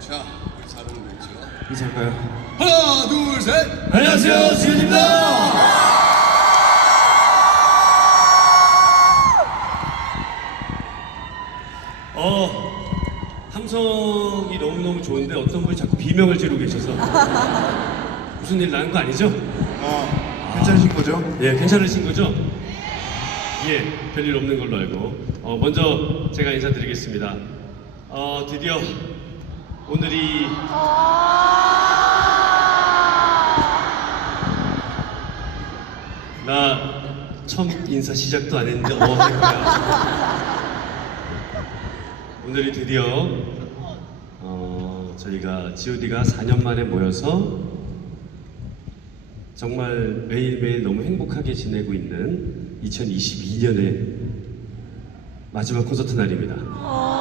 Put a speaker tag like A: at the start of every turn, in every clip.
A: 자, 우리 거 있죠?
B: 인사할까요?
A: 하나, 둘, 셋.
B: 안녕하세요, 지훈입니다. 어, 함성이 너무너무 좋은데 어떤 분이 자꾸 비명을 지르고 계셔서 무슨 일 나는 거 아니죠?
C: 어, 괜찮으신 거죠?
B: 예, 괜찮으신 거죠? 예, 별일 없는 걸로 알고. 어, 먼저 제가 인사드리겠습니다. 어, 드디어 오늘이 나 처음 인사 시작도 안 했는데 어. 오늘이 드디어 어, 저희가 G.O.D가 4년 만에 모여서 정말 매일매일 너무 행복하게 지내고 있는 2022년의 마지막 콘서트 날입니다.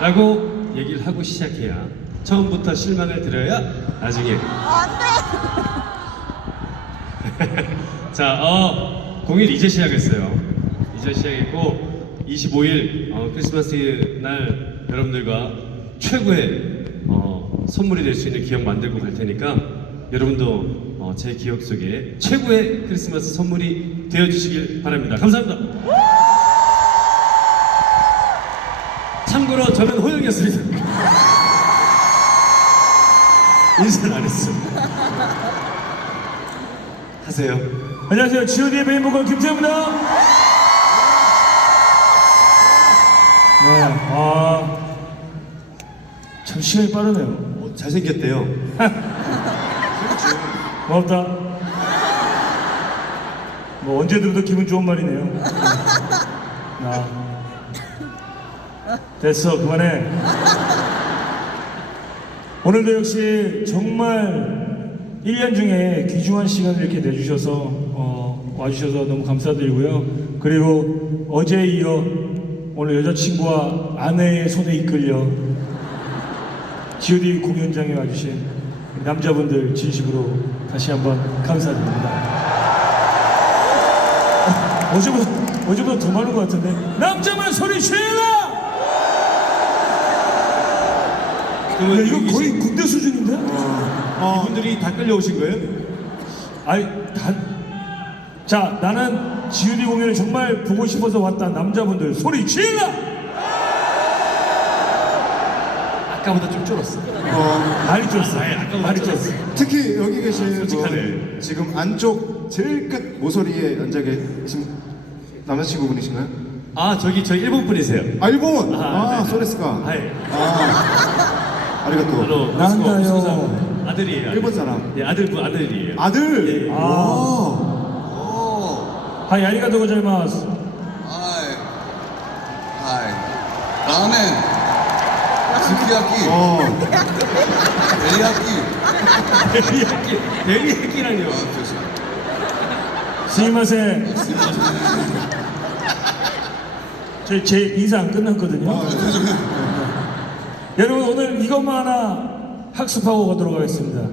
B: 라고 얘기를 하고 시작해야 처음부터 실망을 드려야 나중에 자, 어, 공일 이제 시작했어요. 이제 시작했고 25일 어, 크리스마스 날 여러분들과 최고의 어, 선물이 될 수 있는 기억 만들고 갈 테니까 여러분도 어, 제 기억 속에 최고의 크리스마스 선물이 되어 주시길 바랍니다. 감사합니다. 참고로 저는 호영이었습니다. 인사를 안 했어. 하세요.
D: 안녕하세요. G.O.D의 메인 보컬 김태우입니다. 네, 아, 참 시간이 빠르네요.
B: 어, 잘생겼대요.
D: 고맙다. 뭐 언제 들어도 기분 좋은 말이네요. 나 됐어, 그만해. 오늘도 역시 정말 1년 중에 귀중한 시간을 이렇게 내주셔서 어, 와주셔서 너무 감사드리고요. 그리고 어제에 이어 오늘 여자친구와 아내의 손에 이끌려 G.O.D 공연장에 와주신 남자분들 진심으로 다시 한번 감사드립니다. 어, 어제보다, 어제보다 더 많은 것 같은데 남자만 소리 질러! 야, 이거 거의 군대 수준인데?
B: 이분들이 다 끌려오신 거예요?
D: 아이, 다, 자, 나는 지훈이 공연을 정말 보고 싶어서 왔다 남자분들 소리 질러!
B: 아까보다 좀 줄었어.
C: 어,
D: 많이 쪘어.
B: 아예 아까보다
D: 많이
B: 줄었어.
D: 쪘어.
C: 특히 여기 계신
B: 솔직하네.
C: 분, 지금 안쪽 제일 끝 모서리에 앉아 계신 남자친구분이신가요?
B: 아 저기 저 일본 분이세요.
C: 아, 일본!
B: 아,
C: 아,
B: 네.
C: 소레스가.
B: 아예.
C: 아, 아리가또.
D: 난가요.
B: 모스코 수상 아들이에요.
C: 일본 사람.
B: 네 아들분 아들이에요.
C: 아들!
B: 예.
C: 와.
A: 오,
D: 하이, 아리가토 고자이마스.
A: 하이, 하이. 라멘. 스키야키.
C: 어,
A: 데리야키.
B: 대리야끼 대리야끼라뇨.
A: 아, 죄송.
D: 스미마세. 저희 제 인사 안 끝났거든요.
C: 어,
D: 여러분 오늘 이것만 하나 학습하고 가도록 하겠습니다.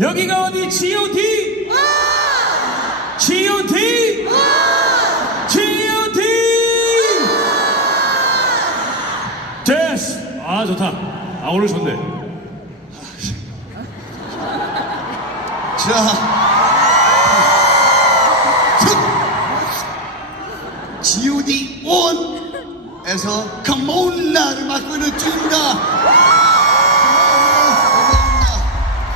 D: 여기가 어디 G.O.D? G.O.D? G.O.D? 됐어.
B: 아 좋다. 아 오늘 좋네.
A: 자. G.O.D. 1 에서 Come on 나를 맡고 있는 쭈입니다.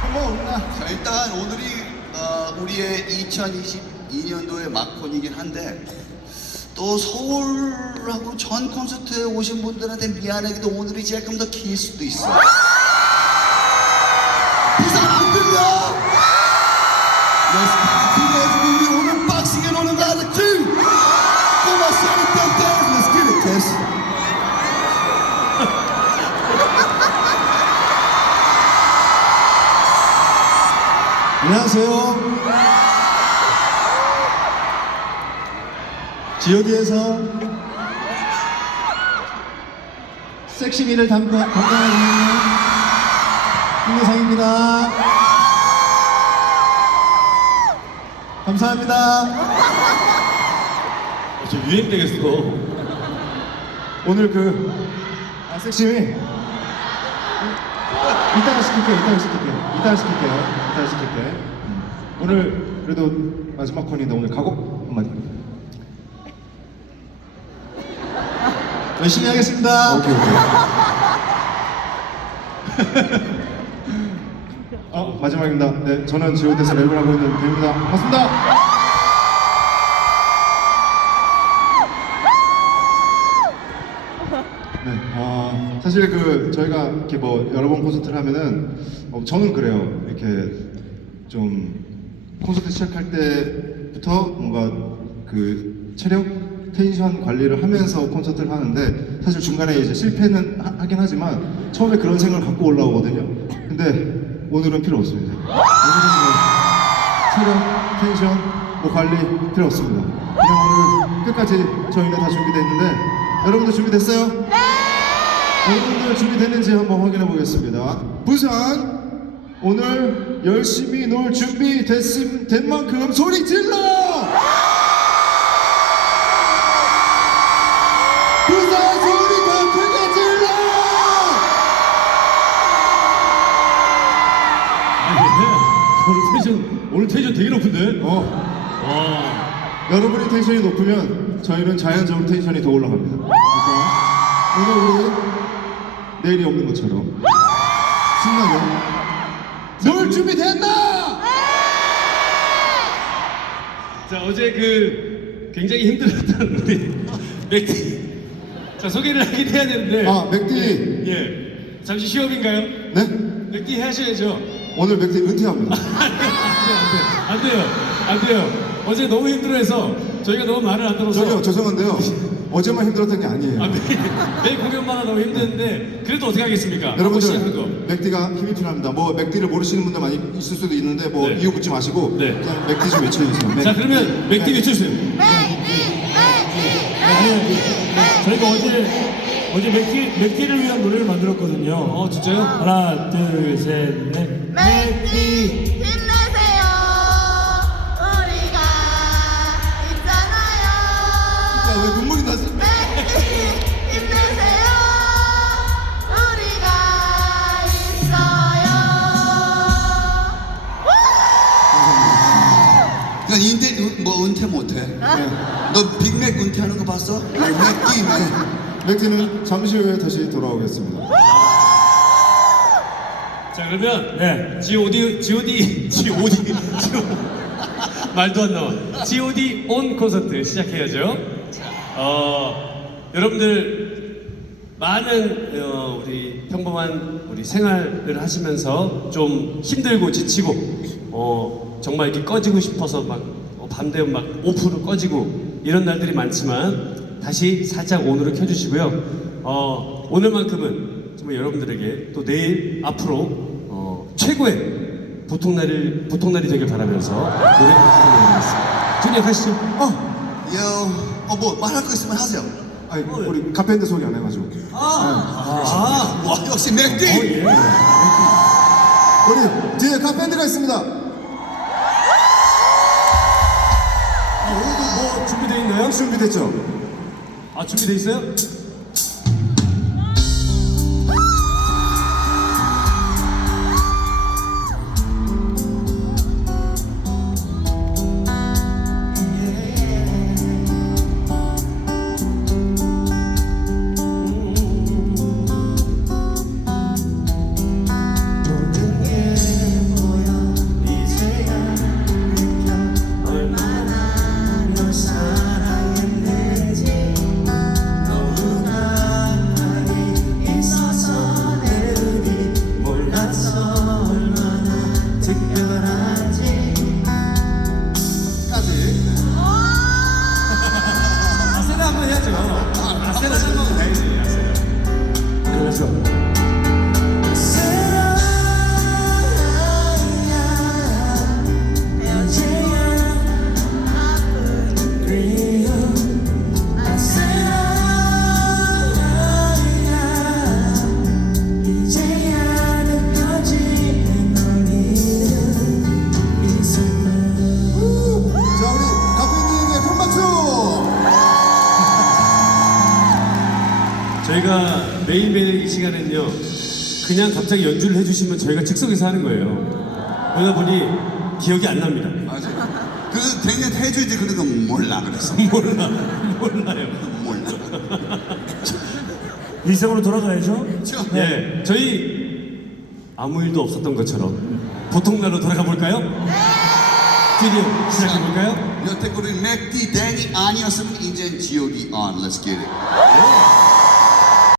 C: 고마웠나?
A: 자, 일단 오늘이 어, 우리의 2022년도의 막콘이긴 한데 또 서울하고 전 콘서트에 오신 분들한테 미안하게도 오늘이 조금 더 길 수도 있어. 부산
C: 안녕하세요. GOD에서 섹시미를 있는 김유상입니다. 감사합니다.
B: 어, 저 유행 되겠어.
C: 오늘 그 아, 섹시미 이따가 시킬게요. 이따가 시킬게요. 이따가 시킬게요. 이따가 시킬게. 음. 오늘 그래도 마지막 컨인데 오늘 각오 한마디.
A: 열심히 하겠습니다.
C: 오케이 오케이. 어 마지막입니다. 네 저는 지오대에서 랩을 하고 있는 배우입니다. 반갑습니다. 사실 그 저희가 이렇게 뭐 여러 번 콘서트를 하면은 어, 저는 그래요. 이렇게 좀 콘서트 시작할 때부터 뭔가 그 체력, 텐션 관리를 하면서 콘서트를 하는데 사실 중간에 이제 실패는 하, 긴 하지만 처음에 그런 생각을 갖고 올라오거든요. 근데 오늘은 필요 없습니다. 오늘은 뭐 체력, 텐션, 뭐 관리 필요 없습니다. 그냥 오늘 끝까지 저희는 다 준비됐는데 여러분들 준비됐어요? 네! 여러분들 준비됐는지 한번 확인해 보겠습니다. 부산 오늘 열심히 놀 준비 됐음 된 만큼 소리 질러! 부산 소리 더 크게 질러!
B: 오늘 텐션 오늘 텐션 되게 높은데?
C: 어.
B: 와.
C: 여러분이 텐션이 높으면 저희는 자연적으로 텐션이 더 올라갑니다. 그러니까 오늘 우리 내일이 없는 것처럼. 신나게. 놀 준비 됐나?
B: 자 어제 그 굉장히 힘들었던 우리 맥티 자 소개를 하긴 해야 되는데.
C: 아 맥디.
B: 예 잠시 쉬업인가요?
C: 네?
B: 맥티 하셔야죠.
C: 오늘 맥디 은퇴합니다.
B: 안 돼요. 안 돼요. 어제 너무 힘들어해서 저희가 너무 말을 안 들어서
C: 저기요 죄송한데요 어제만 힘들었던 게 아니에요.
B: 아, 매일, 매일 공연마다 너무 힘드는데 그래도 어떻게 하겠습니까? 한번 시작한 거.
C: 여러분들 맥디가 힘이 필요합니다. 뭐 맥디를 모르시는 분들 많이 있을 수도 있는데 뭐
B: 네.
C: 이유 묻지 마시고
B: 네.
C: 그냥 맥디 좀 외쳐주세요. 맥-
B: 자 그러면 맥티 외쳐주세요
D: 아니, 저희가 어제 어제 맥티 맥티를 위한 노래를 만들었거든요.
B: 어 진짜요?
D: 하나, 둘, 셋, 넷.
E: 맥기 힘내
A: 그냥 인대 은- 뭐 은퇴 못해. 너 빅맥 은퇴하는 거 봤어? 맥기 맥.
C: 맥디는 잠시 후에 다시 돌아오겠습니다.
B: 자 그러면
D: 네.
B: G.O.D. G.O.D. G.O.D. G.O. 말도 안 나와. G.O.D. 온 콘서트 시작해야죠. 어 여러분들 많은 어, 우리 평범한 우리 생활을 하시면서 좀 힘들고 지치고 어 정말 이렇게 꺼지고 싶어서 막 어, 밤 되면 막 오프로 꺼지고 이런 날들이 많지만 다시 살짝 온으로 켜주시고요. 어 오늘만큼은 정말 여러분들에게 또 내일 앞으로 어, 최고의 보통날이 보통 날이 되길 바라면서 노래 부탁드리겠습니다. 준영 하시죠.
A: 어, 여, 어, 뭐 말할 거 있으면 하세요.
C: 아니 우리 카페인데 소개 안 해가지고
A: 아, 와 역시 맥디.
D: 어, 예.
C: 우리 뒤에 카페인데가 있습니다.
B: 준비되어 있나요?
C: 형 준비됐죠?
B: 아 준비돼 있어요? 아 매일매일 이 시간에는요 그냥 갑자기 연주를 해주시면 저희가 즉석에서 하는 거예요. 그러다 보니 기억이 안 납니다.
A: 맞아요. 그래서 댕년 해줘야지 그러니까 몰라 그랬어.
B: 몰라, 몰라요.
A: 몰라.
D: 일상으로 돌아가야죠.
A: 그렇죠?
B: 네, 저희 아무 일도 없었던 것처럼 보통 날로 돌아가 볼까요? 드디어 시작해 볼까요?
A: 여태껏 맥디 댕이 아니었으면 이제 지옥이 on. Let's get it.